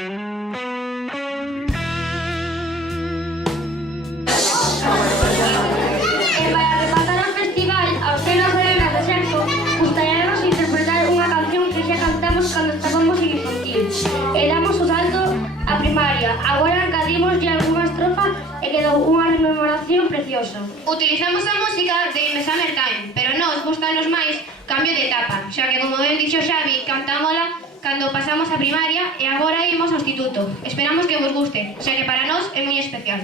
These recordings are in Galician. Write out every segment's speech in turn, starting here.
Para rematar o festival, aos que non saben de sexo, gustaríamos interpretar unha canción que xa cantamos cando estábamos en infantil. E damos o salto á primaria. Agora añadimos algunha estrofa e quedou unha rememoración preciosa. Utilizamos a música de In the Summertime, pero nós gustanos máis cambio de etapa, xa que, como ben dixo Xavi, cantámola cando pasamos a primaria e agora imos ao instituto. Esperamos que vos guste, xa que para nós é moi especial.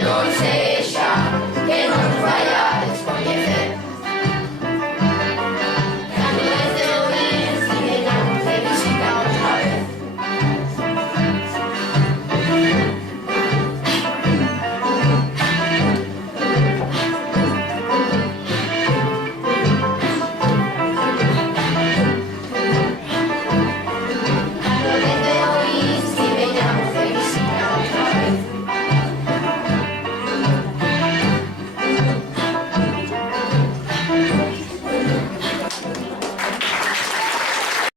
Non sei